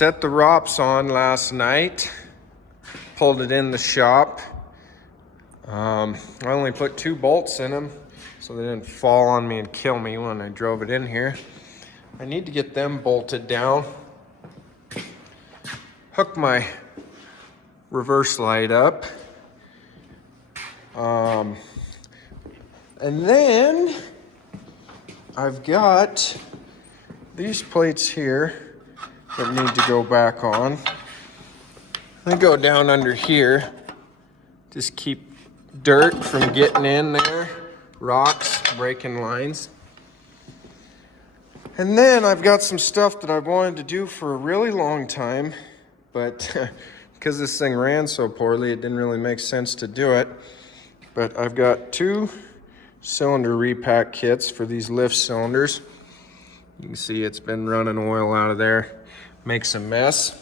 set the ROPS on last night, pulled it in the shop. I only put 2 bolts in them so they didn't fall on me and kill me when I drove it in here. I need to get them bolted down. Hook my reverse light up. And then I've got these plates here that need to go back on. They go down under here. Just keep dirt from getting in there, rocks, breaking lines. And then I've got some stuff that I've wanted to do for a really long time, but because this thing ran so poorly, it didn't really make sense to do it. But I've got 2 cylinder repack kits for these lift cylinders. You can see it's been running oil out of there, makes a mess.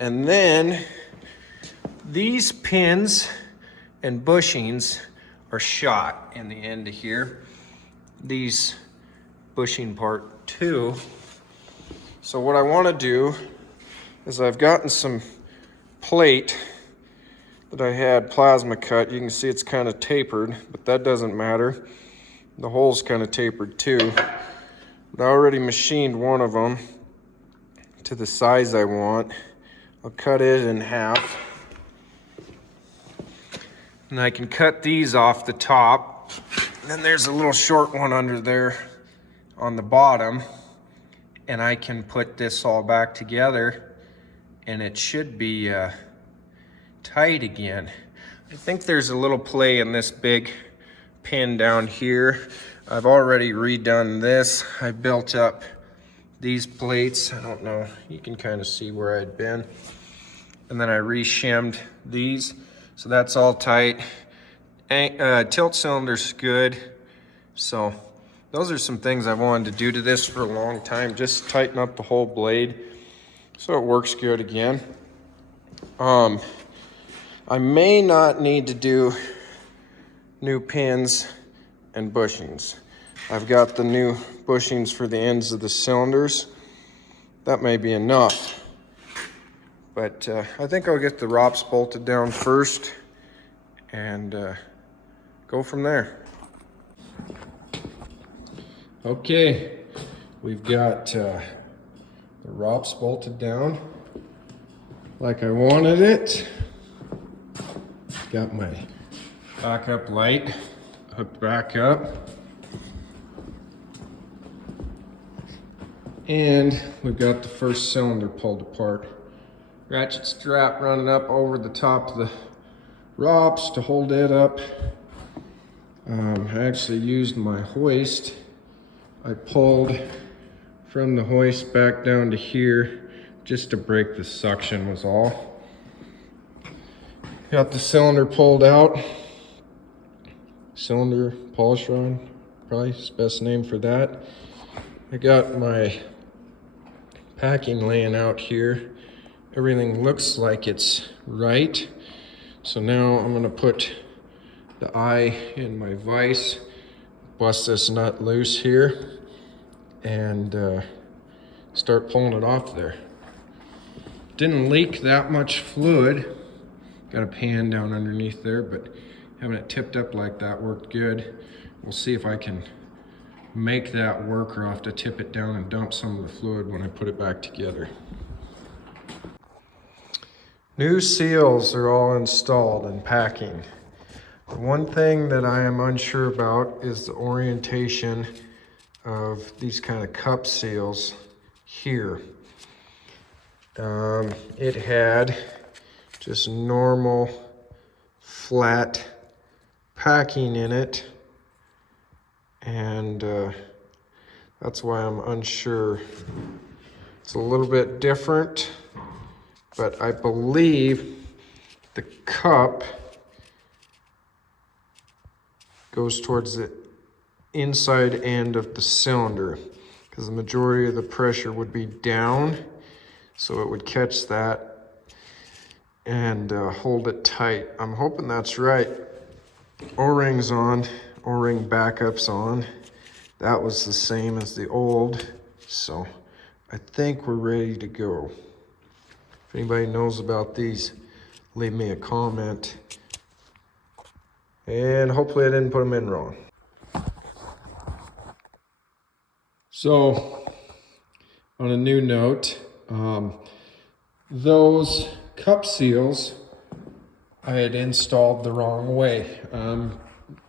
And then these pins and bushings are shot in the end of here. These bushing part 2. So what I want to do is I've gotten some plate that I had plasma cut. You can see it's kind of tapered, but that doesn't matter. The hole's kind of tapered too. But I already machined one of them to the size I want. I'll cut it in half. And I can cut these off the top. And then there's a little short one under there on the bottom. And I can put this all back together and it should be tight again. I think there's a little play in this big pin down here. I've already redone this. I built up these plates. I don't know, you can kind of see where I'd been. And then I re-shimmed these. So that's all tight. Tilt cylinder's good. So those are some things I wanted to do to this for a long time. Just tighten up the whole blade so it works good again. I may not need to do new pins and bushings. I've got the new bushings for the ends of the cylinders. That may be enough. But I think I'll get the ROPS bolted down first and go from there. Okay, we've got the ROPS bolted down like I wanted it. Got my backup light hooked back up. And we've got the first cylinder pulled apart. Ratchet strap running up over the top of the ROPS to hold it up. I actually used my hoist. I pulled from the hoist back down to here just to break the suction was all. Got the cylinder pulled out. Cylinder polish rod, probably is the best name for that. I got my packing laying out here. Everything looks like it's right. So now I'm gonna put the eye in my vise, bust this nut loose here, and start pulling it off there. Didn't leak that much fluid. Got a pan down underneath there, but having it tipped up like that worked good. We'll see if I can make that work, or I'll have to tip it down and dump some of the fluid when I put it back together. New seals are all installed and packing. The one thing that I am unsure about is the orientation of these kind of cup seals here. It had just normal flat packing in it, and that's why I'm unsure. It's a little bit different, but I believe the cup goes towards the inside end of the cylinder because the majority of the pressure would be down, so it would catch that and hold it tight. I'm hoping that's right. O-rings on, O-ring backups on. That was the same as the old, so I think we're ready to go. If anybody knows about these, leave me a comment. And hopefully I didn't put them in wrong. So, on a new note, those cup seals I had installed the wrong way. I'm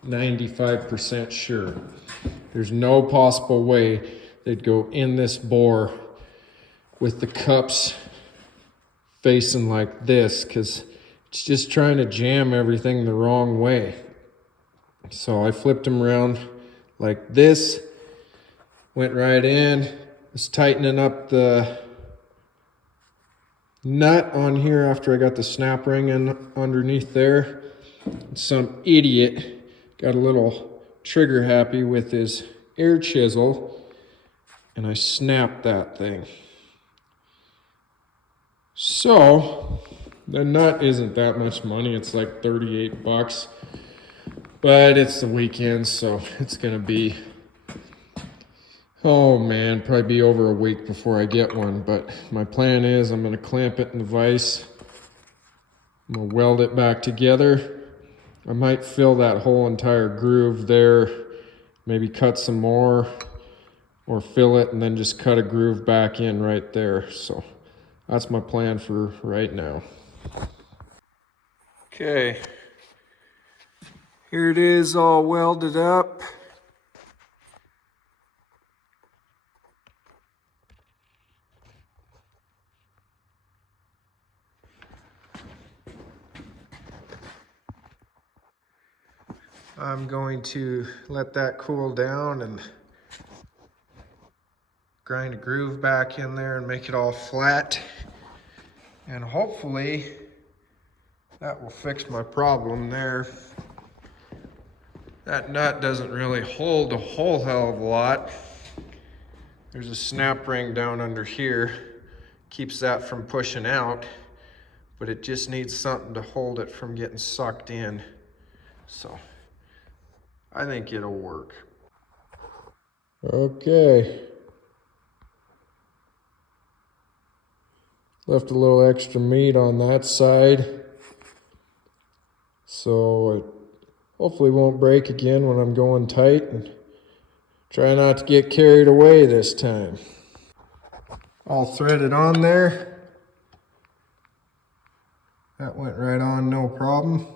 95% sure. There's no possible way they'd go in this bore with the cups facing like this, because it's just trying to jam everything the wrong way. So I flipped them around like this, went right in, was tightening up the nut on here after I got the snap ring in underneath there. Some idiot got a little trigger happy with his air chisel, and I snapped that thing. So the nut isn't that much money. It's like 38 bucks, but it's the weekend, so it's gonna be, oh man, probably be over a week before I get one. But my plan is I'm gonna clamp it in the vise. I'm gonna weld it back together. I might fill that whole entire groove there, maybe cut some more, or fill it and then just cut a groove back in right there. So that's my plan for right now. Okay, here it is all welded up. I'm going to let that cool down and grind a groove back in there and make it all flat. And hopefully that will fix my problem there. That nut doesn't really hold a whole hell of a lot. There's a snap ring down under here, keeps that from pushing out, but it just needs something to hold it from getting sucked in. So I think it'll work. Okay. Left a little extra meat on that side, so it hopefully won't break again when I'm going tight, and try not to get carried away this time. All threaded on there. That went right on, no problem.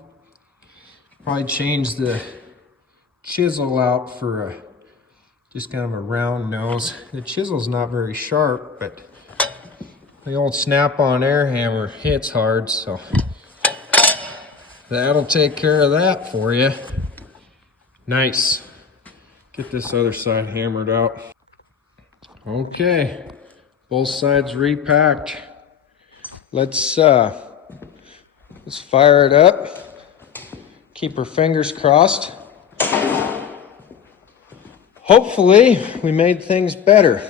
Probably change the chisel out for a just kind of a round nose. The chisel's not very sharp, but the old snap-on air hammer hits hard, so that'll take care of that for you. Nice. Get this other side hammered out. Okay, both sides repacked. Let's fire it up. Keep our fingers crossed. Hopefully, we made things better.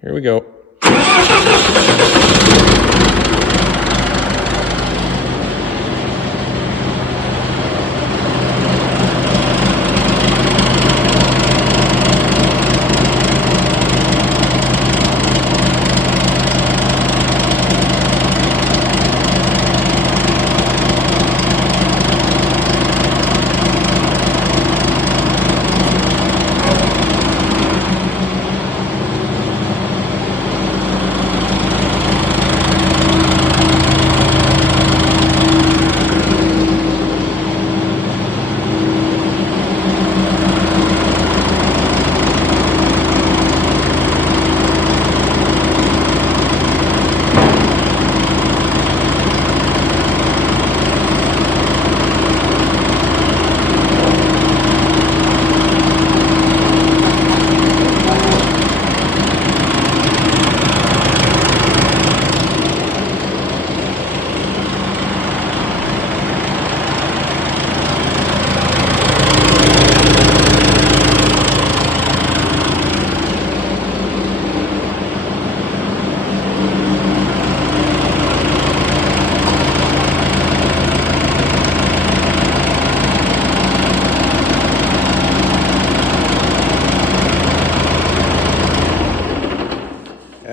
Here we go.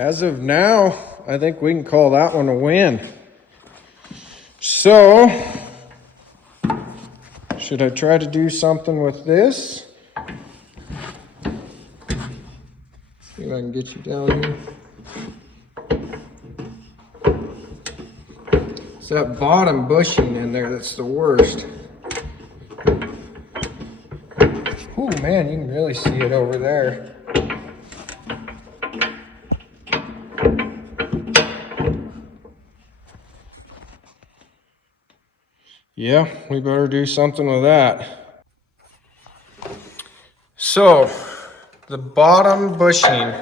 as of now, I think we can call that one a win. So, should I try to do something with this? See if I can get you down here. It's that bottom bushing in there that's the worst. Oh man, you can really see it over there. Yeah, we better do something with that. So, the bottom bushing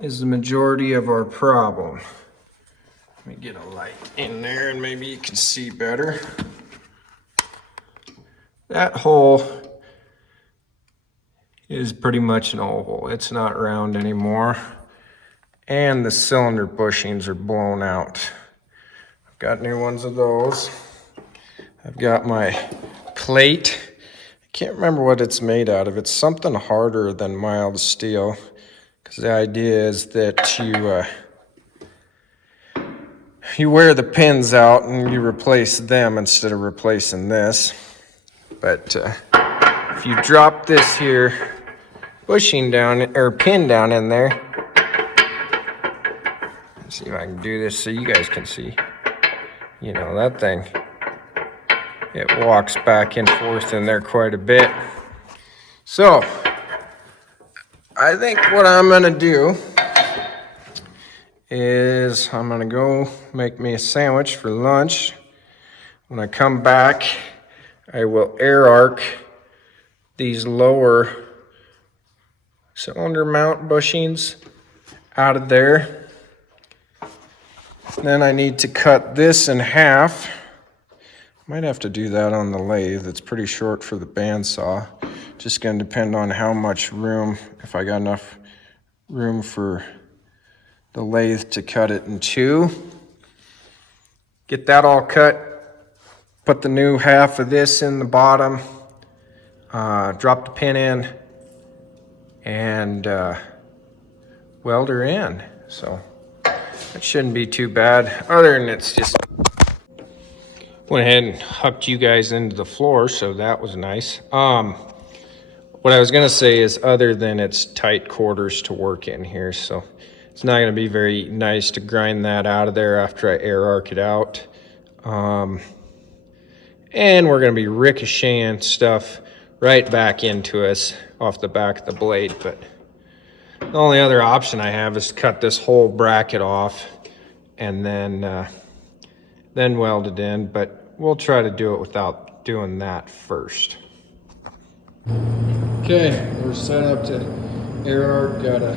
is the majority of our problem. Let me get a light in there and maybe you can see better. That hole is pretty much an oval. It's not round anymore. And the cylinder bushings are blown out. I've got new ones of those. I've got my plate. I can't remember what it's made out of. It's something harder than mild steel. Because the idea is that you wear the pins out and you replace them instead of replacing this. But if you drop this here bushing down, or pin down in there, let's see if I can do this so you guys can see. You know, that thing, it walks back and forth in there quite a bit. So, I think what I'm gonna do is I'm gonna go make me a sandwich for lunch. When I come back, I will air arc these lower cylinder mount bushings out of there. Then I need to cut this in half. Might have to do that on the lathe. It's pretty short for the bandsaw. Just gonna depend on how much room, if I got enough room for the lathe to cut it in two. Get that all cut, put the new half of this in the bottom, drop the pin in, and weld her in. So that shouldn't be too bad. Other than it's just went ahead and hucked you guys into the floor, so that was nice. What I was gonna say is, other than it's tight quarters to work in here, so it's not gonna be very nice to grind that out of there after I air arc it out. And we're gonna be ricocheting stuff right back into us off the back of the blade, but the only other option I have is to cut this whole bracket off and then weld it in, but we'll try to do it without doing that first. Okay, we're set up to air arc. Got a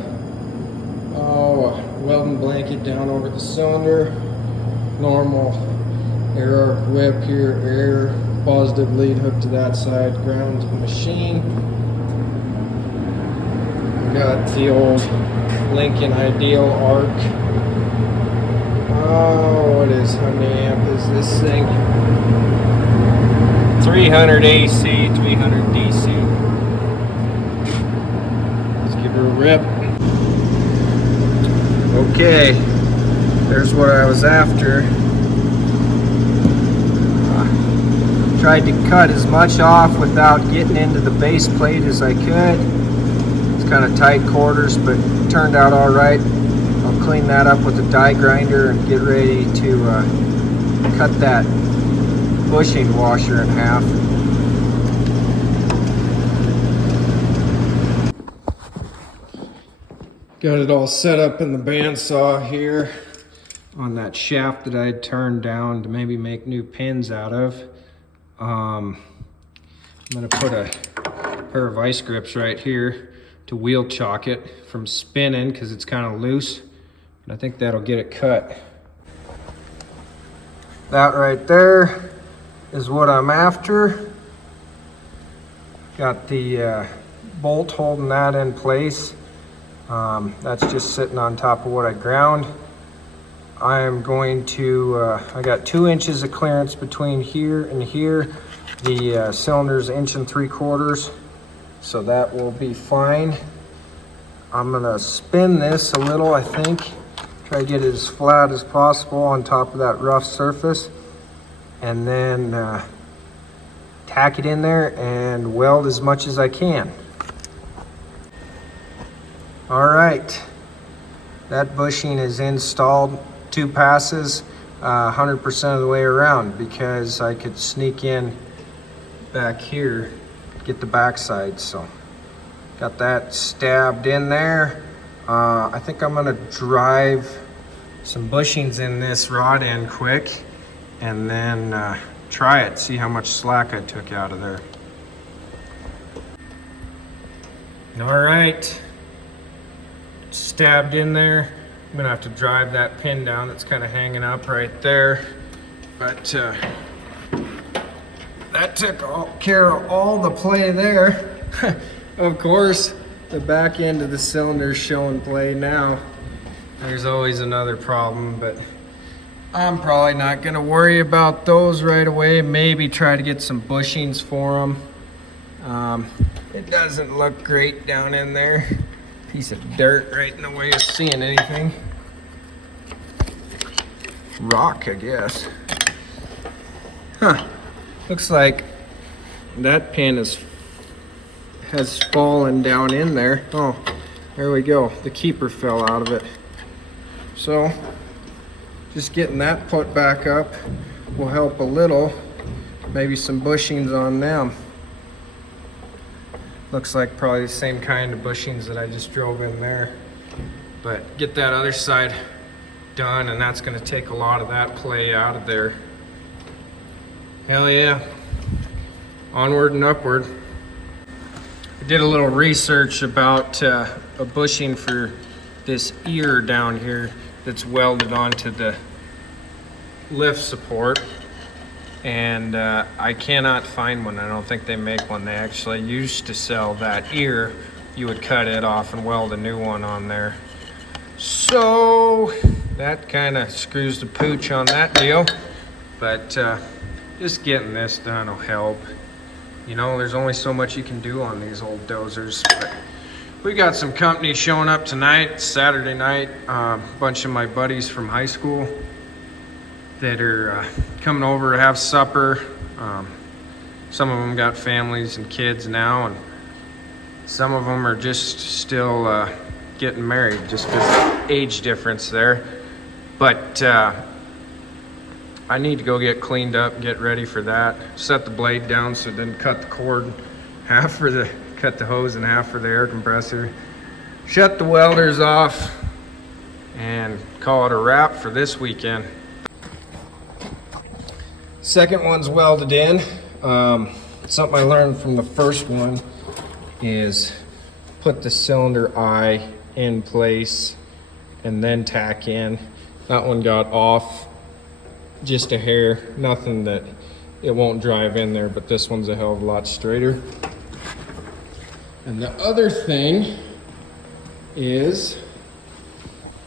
welding blanket down over the cylinder. Normal air arc whip here, air positive lead hooked to that side, ground to the machine. Got the old Lincoln Ideal arc. Oh, what is, how many amp is this thing? 300 AC, 300 DC. Let's give her a rip. Okay, there's what I was after. Tried to cut as much off without getting into the base plate as I could. It's kind of tight quarters, but it turned out all right. I'll clean that up with a die grinder and get ready to cut that bushing washer in half. Got it all set up in the bandsaw here on that shaft that I had turned down to maybe make new pins out of. I'm gonna put a pair of vice grips right here to wheel chock it from spinning because it's kind of loose. And I think that'll get it cut. That right there is what I'm after. Got the bolt holding that in place. That's just sitting on top of what I ground. I am going to, I got 2 inches of clearance between here and here. The cylinder's 1 3/4 inches, so that will be fine. I'm gonna spin this a little, I think. Try to get it as flat as possible on top of that rough surface. And then tack it in there and weld as much as I can. All right, that bushing is installed, 2 passes, 100% of the way around, because I could sneak in back here, get the backside. So got that stabbed in there. I think I'm gonna drive some bushings in this rod end quick and then try it, see how much slack I took out of there. All right, stabbed in there. I'm gonna have to drive that pin down that's kind of hanging up right there. But that took care of all the play there. Of course, the back end of the cylinder is showing play now. There's always another problem, but I'm probably not gonna worry about those right away. Maybe try to get some bushings for them. It doesn't look great down in there. Piece of dirt right in the way of seeing anything. Rock, I guess. Huh. Looks like that pin has fallen down in there. Oh, there we go. The keeper fell out of it. So just getting that put back up will help a little. Maybe some bushings on them. Looks like probably the same kind of bushings that I just drove in there. But get that other side done, and that's going to take a lot of that play out of there. Hell yeah. Onward and upward. I did a little research about a bushing for this ear down here that's welded onto the lift support, and I cannot find one. I don't think they make one. They actually used to sell that ear. You would cut it off and weld a new one on there. So that kind of screws the pooch on that deal, but just getting this done will help. You know, there's only so much you can do on these old dozers. But we got some company showing up tonight, Saturday night. A bunch of my buddies from high school that are coming over to have supper. Some of them got families and kids now, and some of them are just still getting married, just because of age difference there. But I need to go get cleaned up, get ready for that. Set the blade down so it didn't cut the cord half for the, cut the hose in half for the air compressor. Shut the welders off and call it a wrap for this weekend. Second one's welded in. Something I learned from the first one is put the cylinder eye in place and then tack in. That one got off just a hair, nothing that it won't drive in there, but this one's a hell of a lot straighter. And the other thing is,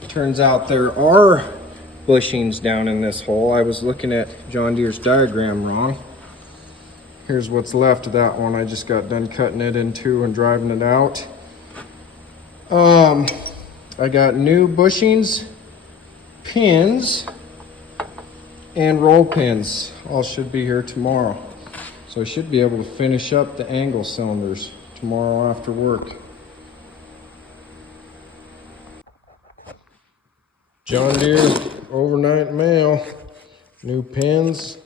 turns out there are bushings down in this hole. I was looking at John Deere's diagram wrong. Here's what's left of that one. I just got done cutting it in two and driving it out. I got new bushings, pins, and roll pins. All should be here tomorrow. So I should be able to finish up the angle cylinders tomorrow after work. John Deere overnight mail. New pins,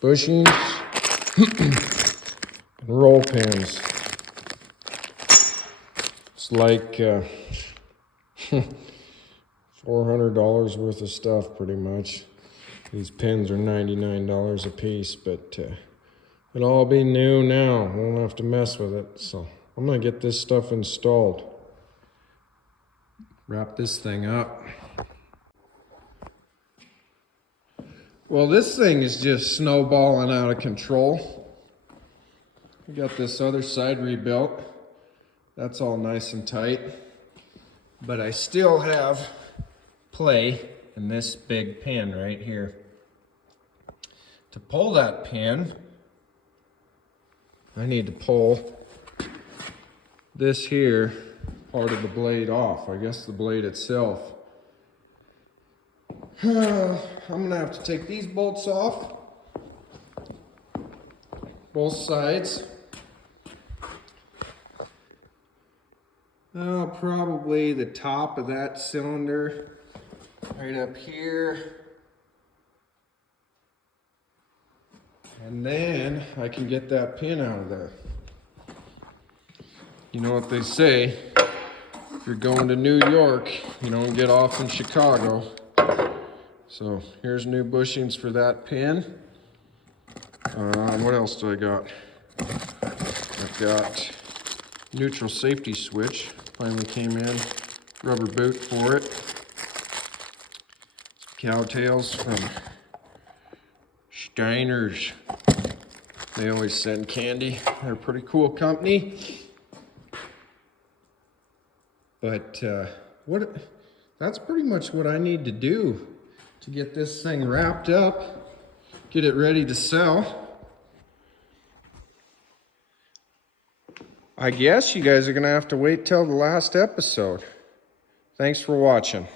bushings, and roll pins. It's like $400 worth of stuff pretty much. These pins are $99 a piece, but it'll all be new now. Won't have to mess with it. So I'm gonna get this stuff installed. Wrap this thing up. Well, this thing is just snowballing out of control. We got this other side rebuilt. That's all nice and tight. But I still have play in this big pin right here. To pull that pin, I need to pull this here part of the blade off. I guess the blade itself. I'm gonna have to take these bolts off, both sides. Probably the top of that cylinder, right up here. And then I can get that pin out of there. You know what they say, if you're going to New York, you don't get off in Chicago. So here's new bushings for that pin. What else do I got? I've got neutral safety switch. Finally came in. Rubber boot for it. Cowtails from Steiner's. They always send candy. They're a pretty cool company. But that's pretty much what I need to do to get this thing wrapped up, get it ready to sell. I guess you guys are gonna have to wait till the last episode. Thanks for watching.